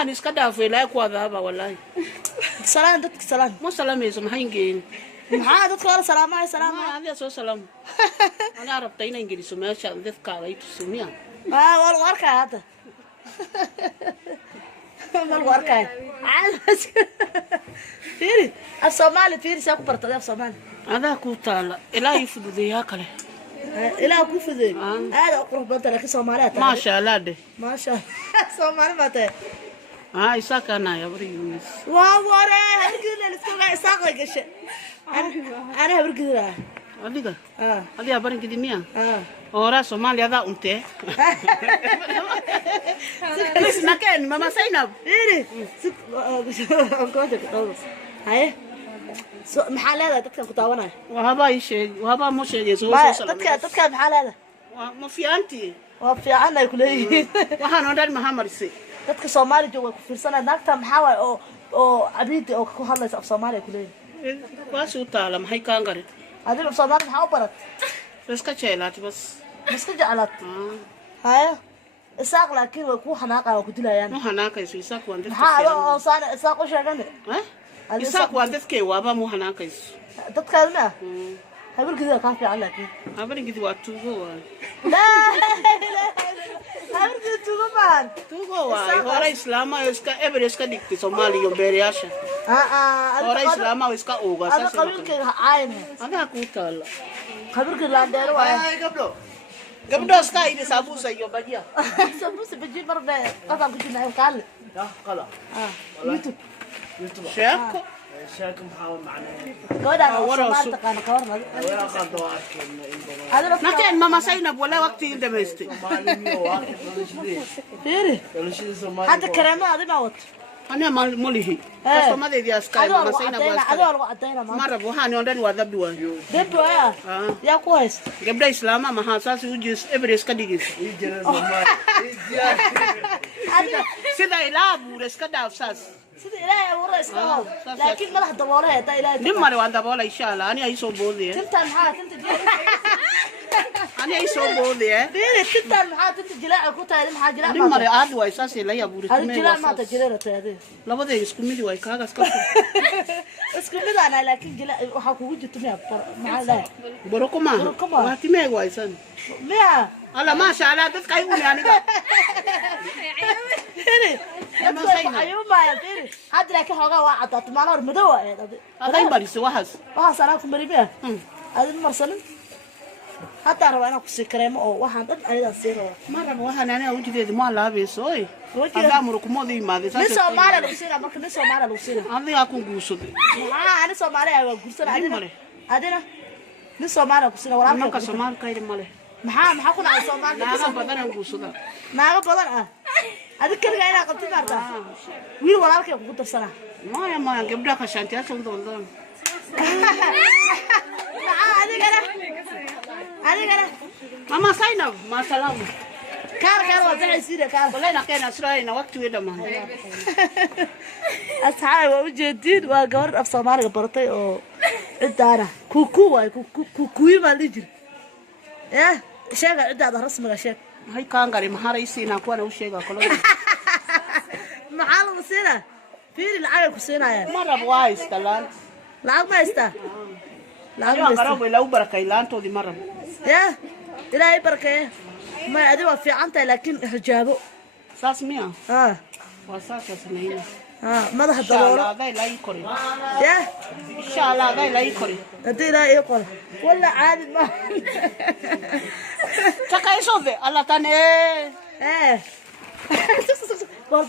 waxaan iska dhaafay ilaa ku wadaaba wallahi salaan dadka salaan ma salaamayso maxay ingeen maxaa dadka wala salaamay salaamay adiga soo salaam ana rabtay inaan ingiriiso meesha dadka ay tusumiya wal warka hada wal warka fiiri Soomaali fiiri saa ku bartay Soomaali adaa ku taala ilaahay fududeeyaa kale ilaa ku fudud aad qurux badan laakiin Soomaaliya ma sha Allah de ma sha Soomaali ma tahay isaakana ya bariis waa ware halkii la isku isaaq gashay ana habarkida adiga adiga barinkidi miya ora Soomaaliya da unte isna keen mama Sainab iri haye maxaa leedahay dadkan ku taawanay wahaba mo sheegay soo dadka maxaa leedahay ma fiicanti waa fiican ay kuleeyihiin waxaan oo dhan mahamarsi dadka Soomaali jooga ku fiirsanay naagta maxaa way oo abidi oo ku hadlaysa af Soomaali kuleeyihiin waa soo taala maxay kaan garin adiga Soomaali maxaa u barat iska jeclaat bas iska jeclaat haye isaaq laakiin way ku xanaaqaa ku dilayaan ma xanaaqayso isaaq waan dadka maxaa oo saan isaaq u sheegan isaaq waan dadkay waaba ma xanaaqayso dadkaadna habarkida ka fiican laakiin habarkida waa tuugo waa la habarkida tuugo waa hore islaama iska everest ka dhigtay Soomaaliya beeriyaasha hore islaama iska ooga saas qabiilkayga caayna adaa ku taala qabiilka laandeero waa gabdho iska ina saabuusa iyo bajiya saabuusa bajiya marba qadam ku jinaa qaal qala YouTube sheeko محاول معنا قاعد أنا تقان قارنا ولا قدوا أكل ما كان ماما سينب ولا وقت يندمجتي فيري حتى كرامة هذا ما وط أنا موليه بس ما ذي أسكاي ماما سينب مرة بوهاني عندنا وذب دوان ذب دوان يا كويس قبل إسلام ما هاساس يجلس إبريس كديجس سيدا إلى بورس كدافساس سيدي إلهي ورا إسكال لكن ما راح دبورها تا إلهي نما لو عند دبورها إن شاء الله أنا أيسو بودي تنت محا تنت أنا أيسو بودي بيري تنت محا تنت جلاء كوتا محا جلاء نما لو عاد ويساس إلا يا بوري هذا جلاء ما تجريرة هذه لا بده يسكمي واي كاغاس كاغاس اسكمي أنا لكن جلاء وحكو وجه تمي مع لا بروكما واتي مي وايسان ميا الله ما شاء الله تسكاي يعني أيوة ما يدري هذا لك حاجة واحدة تمالور مدوة هذا يباريس وحس أنا كم بريبه هذا المرسل حتى أنا أنا كسي كريم أو واحد أنا أصيره مرة واحد أنا وجدت ما لابس أوي هذا أمركم ما ذي ما ذي نسوا مارا لوسينا ما كنا نسوا مارا لوسينا هذا أكون جوسد أنا نسوا مارا يا جوسنا هذا نسوا مارا كسينا ولا أنا كسمار كاير ماله maxaa ku dhacay Soomaaliya naaga badan oo guusada naaga badan adiga kaliya ina qabti marta wiil walaalkay ku darsana ma gabdha ka shantiya soo doon adiga mama Sainab ma salaam kaar wada sida kaar walaina keen asraayna waqti weeda ma asxaab waa u jeedin waa gabar af Soomaaliga bartay oo cidaana kuku way kukuyi ma lijir sheega cidaada rasmiga sheeg hay kaan gari maxaa raysiina kuwana u sheega kolo maxaa lagu siina fiiri lacag ku siinayaan marab waa istalaan lacag ma ista lacag qarabo ila u barakay laantoodi marab ilaahay barakay ma adi waa fiican tahay laakiin xijaabo saas miya waa saas sameeyna madax daboolo day lay kori insha Allah day lay kori hadii ilaahay qol wala caadi ma takayso de Allah tane bol